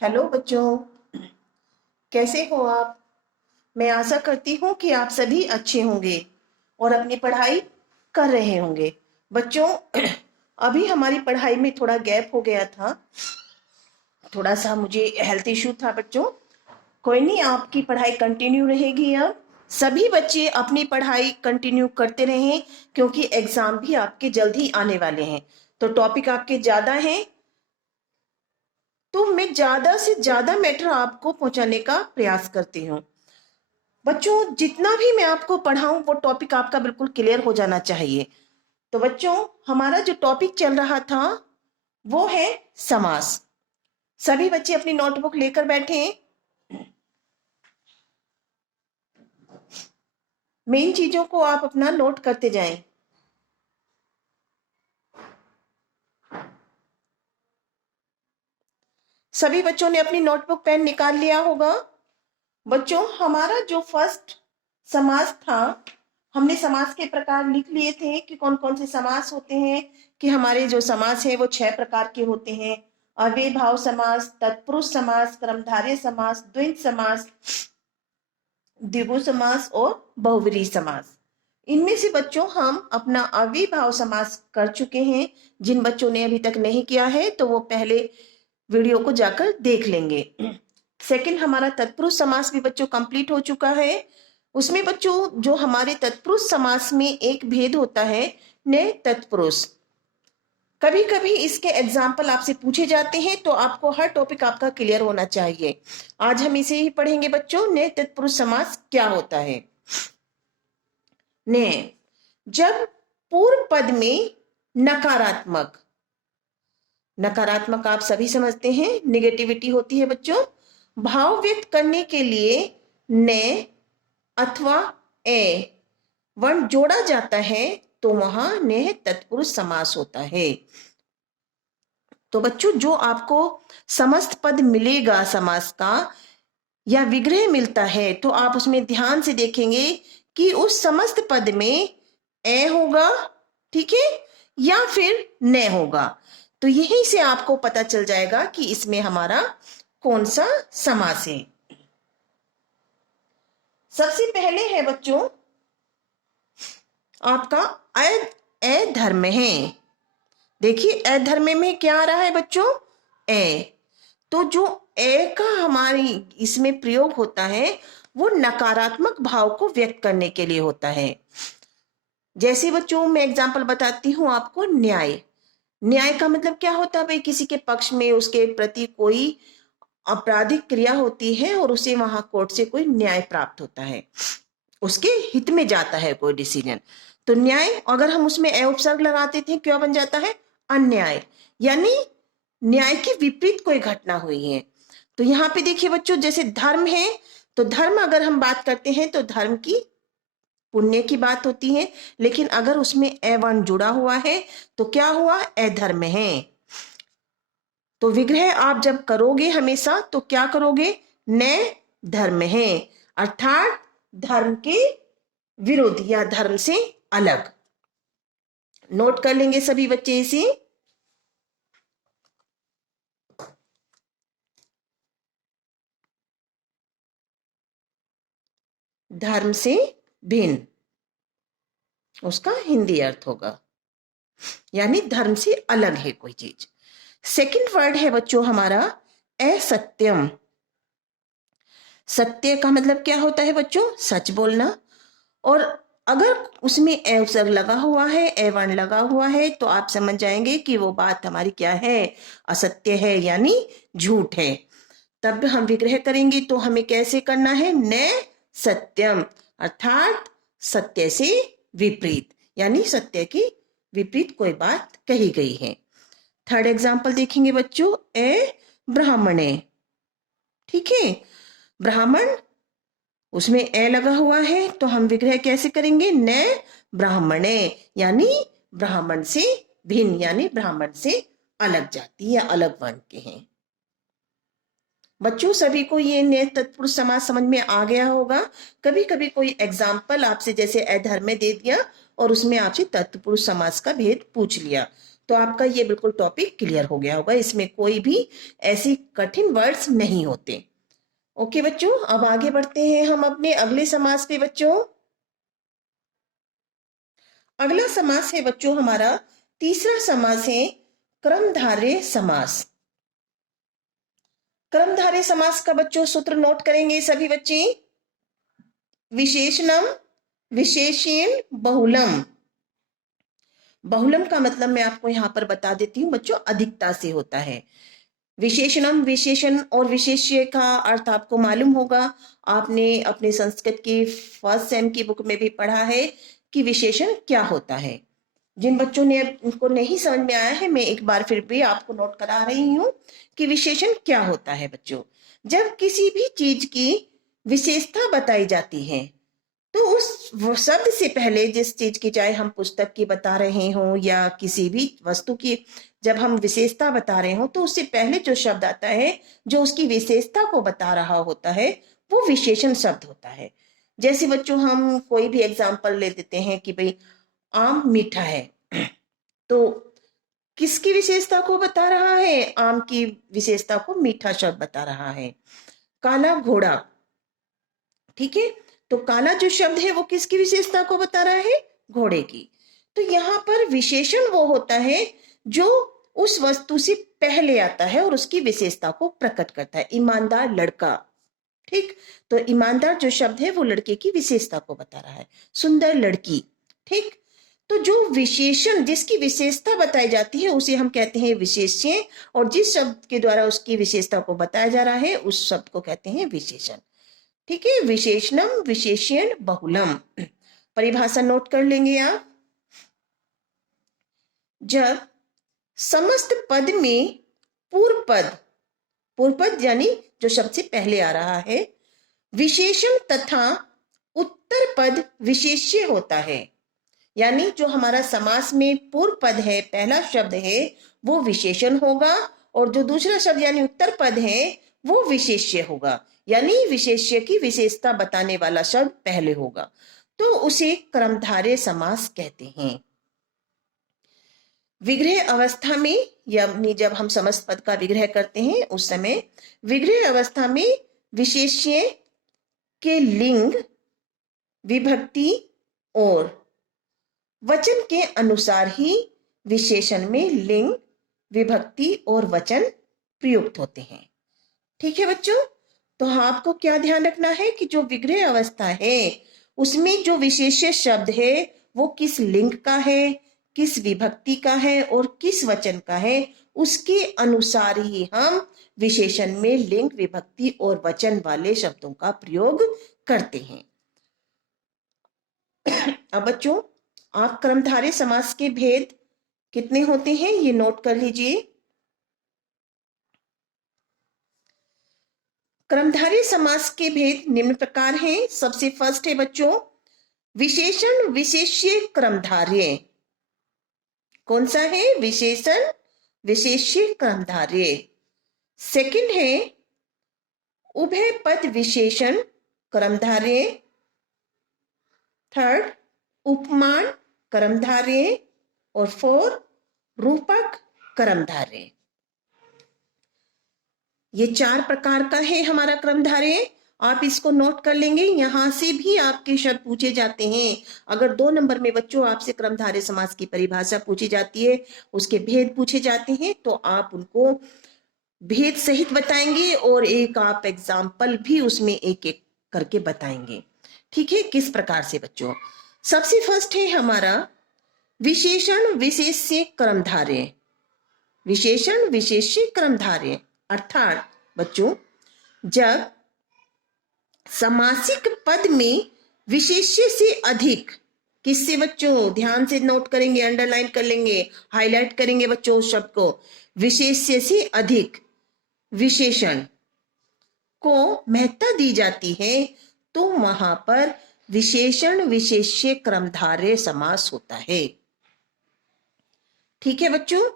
Hello बच्चों, कैसे हो आप। मैं आशा करती हूँ कि आप सभी अच्छे होंगे और अपनी पढ़ाई कर रहे होंगे। बच्चों, अभी हमारी पढ़ाई में थोड़ा गैप हो गया था। थोड़ा सा मुझे हेल्थ इश्यू था बच्चों। कोई नहीं, आपकी पढ़ाई कंटिन्यू रहेगी। अब सभी बच्चे अपनी पढ़ाई कंटिन्यू करते रहें, क्योंकि एग्जाम भी आपके जल्द ही आने वाले हैं। तो टॉपिक आपके ज्यादा हैं, तो मैं ज्यादा से ज्यादा मैटर आपको पहुंचाने का प्रयास करती हूँ। बच्चों, जितना भी मैं आपको पढ़ाऊं वो टॉपिक आपका बिल्कुल क्लियर हो जाना चाहिए। तो बच्चों, हमारा जो टॉपिक चल रहा था वो है समास। सभी बच्चे अपनी नोटबुक लेकर बैठे हैं। मेन चीजों को आप अपना नोट करते जाएं। सभी बच्चों ने अपनी नोटबुक पेन निकाल लिया होगा। बच्चों, हमारा जो फर्स्ट समास था, हमने समास के प्रकार लिख लिए थे कि कौन कौन से समास होते हैं। कि हमारे जो समास है वो 6 प्रकार के होते हैं। अव्ययभाव समास, तत्पुरुष समास, कर्मधारय समास, द्वंद्व समास, द्विगु समास और बहुव्रीहि समास। इनमें से बच्चों हम अपना अव्ययभाव समास कर चुके हैं। जिन बच्चों ने अभी तक नहीं किया है तो वो पहले वीडियो को जाकर देख लेंगे। सेकंड, हमारा तत्पुरुष समास भी बच्चों कंप्लीट हो चुका है। उसमें बच्चों जो हमारे तत्पुरुष समास में एक भेद होता है, ने तत्पुरुष। कभी कभी इसके एग्जाम्पल आपसे पूछे जाते हैं, तो आपको हर टॉपिक आपका क्लियर होना चाहिए। आज हम इसे ही पढ़ेंगे बच्चों, ने तत्पुरुष समास क्या होता है। ने, जब पूर्व पद में नकारात्मक, नकारात्मक आप सभी समझते हैं निगेटिविटी होती है बच्चों, भाव व्यक्त करने के लिए ने अथवा ए वर्ण जोड़ा जाता है तो वहां ने तत्पुरुष समास होता है। तो बच्चों, जो आपको समस्त पद मिलेगा समास का या विग्रह मिलता है, तो आप उसमें ध्यान से देखेंगे कि उस समस्त पद में ए होगा, ठीक है, या फिर न होगा। तो यहीं से आपको पता चल जाएगा कि इसमें हमारा कौन सा समास है। सबसे पहले है बच्चों आपका अधर्म है। देखिए अधर्म में क्या आ रहा है बच्चों, ए। तो जो ए का हमारी इसमें प्रयोग होता है वो नकारात्मक भाव को व्यक्त करने के लिए होता है। जैसे बच्चों मैं एग्जांपल बताती हूँ आपको, न्याय। न्याय का मतलब क्या होता है भाई, किसी के पक्ष में उसके प्रति कोई आपराधिक क्रिया होती है और उसे वहां कोर्ट से कोई न्याय प्राप्त होता है, उसके हित में जाता है कोई डिसीजन। तो न्याय, अगर हम उसमें ए उपसर्ग लगाते थे क्या बन जाता है, अन्याय, यानी न्याय के विपरीत कोई घटना हुई है। तो यहाँ पे देखिए बच्चों, जैसे धर्म है, तो धर्म अगर हम बात करते हैं तो धर्म की पुण्य की बात होती है, लेकिन अगर उसमें ए वर्ण जुड़ा हुआ है तो क्या हुआ, अधर्म है। तो विग्रह आप जब करोगे हमेशा तो क्या करोगे, न धर्म है, अर्थात धर्म के विरुद्ध या धर्म से अलग। नोट कर लेंगे सभी बच्चे इसे। धर्म से भिन्न उसका हिंदी अर्थ होगा, यानी धर्म से अलग है कोई चीज। सेकंड वर्ड है बच्चों हमारा असत्यम। सत्य का मतलब क्या होता है बच्चों, सच बोलना। और अगर उसमें ए उपसर्ग लगा हुआ है, ए वर्ण लगा हुआ है, तो आप समझ जाएंगे कि वो बात हमारी क्या है, असत्य है, यानी झूठ है। तब हम विग्रह करेंगे तो हमें कैसे करना है, न सत्यम, अर्थात सत्य से विपरीत, यानी सत्य की विपरीत कोई बात कही गई है। थर्ड एग्जाम्पल देखेंगे बच्चों, ए ब्राह्मणे। ठीक है, ब्राह्मण, उसमें ए लगा हुआ है तो हम विग्रह कैसे करेंगे, न ब्राह्मणे, यानी ब्राह्मण से भिन्न, यानी ब्राह्मण से अलग जाति या अलग वर्ण के हैं। बच्चों सभी को ये ने तत्पुरुष समास समझ में आ गया होगा। कभी कभी कोई एग्जाम्पल आपसे जैसे अधर्म में दे दिया और उसमें आपसे तत्पुरुष समास का भेद पूछ लिया, तो आपका ये बिल्कुल टॉपिक क्लियर हो गया होगा, इसमें कोई भी ऐसी कठिन वर्ड्स नहीं होते। ओके बच्चों, अब आगे बढ़ते हैं हम अपने अगले समास पे बच्चों। अगला समास है बच्चों हमारा तीसरा समास है कर्मधारय समास। कर्मधारय समास का बच्चों सूत्र नोट करेंगे सभी बच्चे। विशेषणम विशेष्येण बहुलम। बहुलम का मतलब मैं आपको यहां पर बता देती हूँ बच्चों, अधिकता से होता है। विशेषणम विशेषण और विशेष्य का अर्थ आपको मालूम होगा, आपने अपने संस्कृत की फर्स्ट सेम की बुक में भी पढ़ा है कि विशेषण क्या होता है। जिन बच्चों ने उनको नहीं समझ में आया है, मैं एक बार फिर भी आपको नोट करा रही हूँ कि विशेषण क्या होता है बच्चों। जब किसी भी चीज की विशेषता बताई जाती है तो उस शब्द से पहले जिस चीज की, चाहे हम पुस्तक की बता रहे हों या किसी भी वस्तु की, जब हम विशेषता बता रहे हों तो उससे पहले जो शब्द आता है जो उसकी विशेषता को बता रहा होता है वो विशेषण शब्द होता है। जैसे बच्चों हम कोई भी एग्जाम्पल ले देते हैं कि भाई आम मीठा है, तो किसकी विशेषता को बता रहा है? आम की विशेषता को मीठा शब्द बता रहा है। काला घोड़ा, ठीक है, तो काला जो शब्द है वो किसकी विशेषता को बता रहा है? घोड़े की। तो यहाँ पर विशेषण वो होता है जो उस वस्तु से पहले आता है और उसकी विशेषता को प्रकट करता है। ईमानदार लड़का, ठीक, तो ईमानदार जो शब्द है वो लड़के की विशेषता को बता रहा है। सुंदर लड़की, ठीक, तो जो विशेषण जिसकी विशेषता बताई जाती है उसे हम कहते हैं विशेष्य, और जिस शब्द के द्वारा उसकी विशेषता को बताया जा रहा है उस शब्द को कहते हैं विशेषण। ठीक है, विशेषणम विशेष्यण बहुलम। परिभाषा नोट कर लेंगे आप। जब समस्त पद में पूर्व पद यानी जो शब्द से पहले आ रहा है, विशेषण तथा उत्तर पद विशेष्य होता है, यानी जो हमारा समास में पूर्व पद है, पहला शब्द है, वो विशेषण होगा और जो दूसरा शब्द यानी उत्तर पद है वो विशेष्य होगा, यानी विशेष्य की विशेषता बताने वाला शब्द पहले होगा, तो उसे कर्मधारय समास कहते हैं। विग्रह अवस्था में, यानी जब हम समस्त पद का विग्रह करते हैं उस समय विग्रह अवस्था में विशेष्य के लिंग, विभक्ति और वचन के अनुसार ही विशेषण में लिंग, विभक्ति और वचन प्रयुक्त होते हैं। ठीक है बच्चों, तो आपको क्या ध्यान रखना है कि जो विग्रह अवस्था है उसमें जो विशेष्य शब्द है वो किस लिंग का है, किस विभक्ति का है और किस वचन का है, उसके अनुसार ही हम विशेषण में लिंग, विभक्ति और वचन वाले शब्दों का प्रयोग करते हैं। अब बच्चों आप कर्मधारय समास के भेद कितने होते हैं ये नोट कर लीजिए। कर्मधारय समास के भेद निम्न प्रकार हैं। सबसे फर्स्ट है बच्चों विशेषण विशेष्य कर्मधारय। कौन सा है? विशेषण विशेष्य कर्मधारय। सेकंड है उभय पद विशेषण कर्मधारय। थर्ड उपमान कर्मधारय और फोर्थ रूपक कर्मधारय। ये 4 प्रकार का है हमारा कर्मधारय। आप इसको नोट कर लेंगे, यहां से भी आपके शब्द पूछे जाते हैं। अगर 2 नंबर में बच्चों आपसे कर्मधारय समास की परिभाषा पूछी जाती है, उसके भेद पूछे जाते हैं, तो आप उनको भेद सहित बताएंगे और एक आप एग्जाम्पल भी उसमें एक एक करके बताएंगे। ठीक है, किस प्रकार से बच्चों? सबसे फर्स्ट है हमारा विशेषण विशेष्य कर्मधारय। विशेषण विशेष्य कर्मधारय अर्थात बच्चों जब समासिक पद में विशेष्य से अधिक, किससे बच्चों? ध्यान से नोट करेंगे, अंडरलाइन कर लेंगे, हाईलाइट करेंगे बच्चों उस शब्द को। विशेष्य से अधिक विशेषण को महत्ता दी जाती है तो वहां पर विशेषण विशेष्य कर्मधारय समास होता है। ठीक है बच्चों,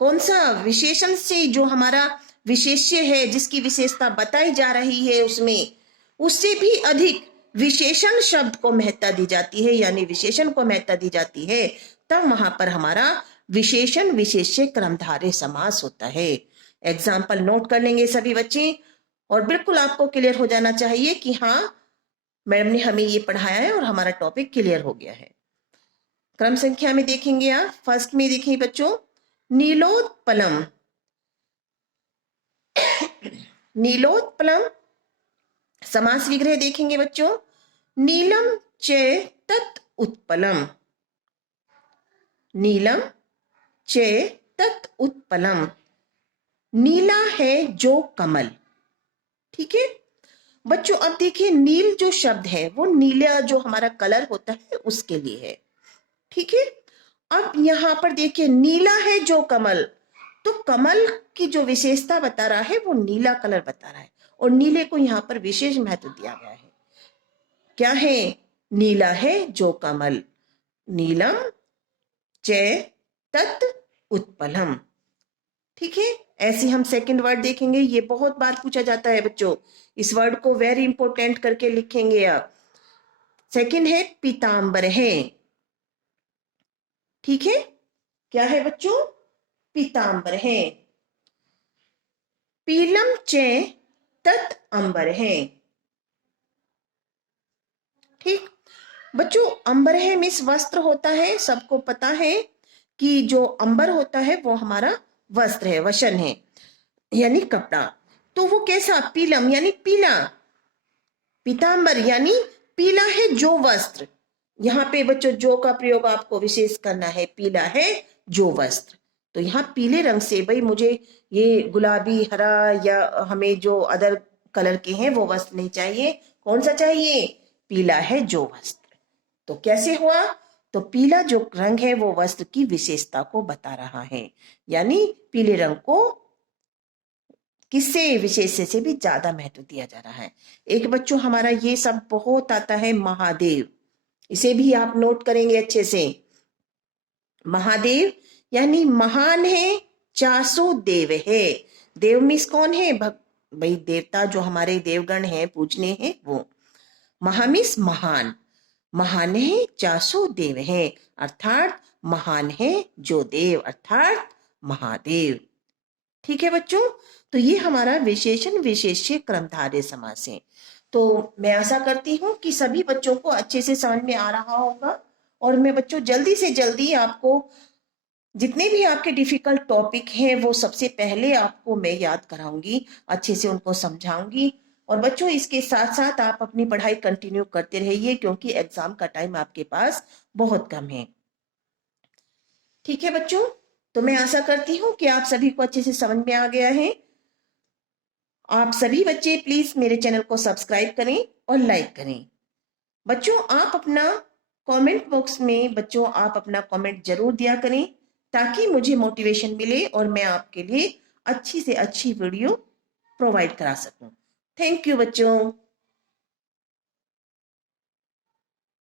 कौन सा? विशेषण से जो हमारा विशेष्य है जिसकी विशेषता बताई जा रही है उसमें उससे भी अधिक विशेषण शब्द को महत्ता दी जाती है, यानी विशेषण को महत्ता दी जाती है, तब वहां पर हमारा विशेषण विशेष्य क्रमधारय समास होता है। एग्जाम्पल नोट कर लेंगे सभी बच्चे, और बिल्कुल आपको क्लियर हो जाना चाहिए कि हाँ, मैडम ने हमें ये पढ़ाया है और हमारा टॉपिक क्लियर हो गया है। क्रम संख्या में देखेंगे आप, फर्स्ट में देखिए बच्चों, नीलोत्पलम। नीलोत्पलम समास विग्रह देखेंगे बच्चों, नीलम च तत् उत्पलम। नीलम च तत् उत्पलम, नीला है जो कमल। ठीक है बच्चों, अब देखिए नील जो शब्द है वो नीला जो हमारा कलर होता है उसके लिए है। ठीक है, अब यहां पर देखिए नीला है जो कमल, तो कमल की जो विशेषता बता रहा है वो नीला कलर बता रहा है, और नीले को यहाँ पर विशेष महत्व दिया गया है। क्या है? नीला है जो कमल, नीलम च तत् उत्पलम। ठीक है, ऐसे हम सेकंड वर्ड देखेंगे, ये बहुत बार पूछा जाता है बच्चों, इस वर्ड को वेरी इंपॉर्टेंट करके लिखेंगे आप। सेकंड है पीतांबर है। ठीक है, क्या है बच्चों? पीतांबर है। पीलम च तत् अंबर है। ठीक बच्चों, अंबर है मिस वस्त्र होता है, सबको पता है कि जो अंबर होता है वो हमारा वस्त्र है, वशन है, यानी कपड़ा। तो वो कैसा? पीलम यानी पीला, पीतांबर यानी पीला है जो वस्त्र। यहाँ पे बच्चों जो का प्रयोग आपको विशेष करना है, पीला है जो वस्त्र। तो यहाँ पीले रंग से, भाई मुझे ये गुलाबी, हरा या हमें जो अदर कलर के हैं वो वस्त्र नहीं चाहिए। कौन सा चाहिए? पीला है जो वस्त्र। तो कैसे हुआ? तो पीला जो रंग है वो वस्त्र की विशेषता को बता रहा है, यानी पीले रंग को किससे? विशेष्य से भी ज्यादा महत्व दिया जा रहा है। एक बच्चों हमारा ये सब बहुत आता है, महादेव, इसे भी आप नोट करेंगे अच्छे से। महादेव यानी महान है, 400 देव है। देव मीन्स कौन है? भाई देवता जो हमारे देवगण हैं, पूजने हैं वो। महामीस महान, महान है 400 देव है, अर्थात महान है जो देव, अर्थात महादेव। ठीक है बच्चों, तो ये हमारा विशेषण विशेष्य क्रमधारय समास है। तो मैं आशा करती हूँ कि सभी बच्चों को अच्छे से समझ में आ रहा होगा, और मैं बच्चों जल्दी से जल्दी आपको जितने भी आपके डिफिकल्ट टॉपिक हैं वो सबसे पहले आपको मैं याद कराऊंगी, अच्छे से उनको समझाऊंगी। और बच्चों इसके साथ साथ आप अपनी पढ़ाई कंटिन्यू करते रहिए, क्योंकि एग्जाम का टाइम आपके पास बहुत कम है। ठीक है बच्चों, तो मैं आशा करती हूँ कि आप सभी को अच्छे से समझ में आ गया है। आप सभी बच्चे प्लीज मेरे चैनल को सब्सक्राइब करें और लाइक करें। बच्चों आप अपना कमेंट बॉक्स में बच्चों आप अपना कमेंट जरूर दिया करें, ताकि मुझे मोटिवेशन मिले और मैं आपके लिए अच्छी से अच्छी वीडियो प्रोवाइड करा सकूं। थैंक यू बच्चों।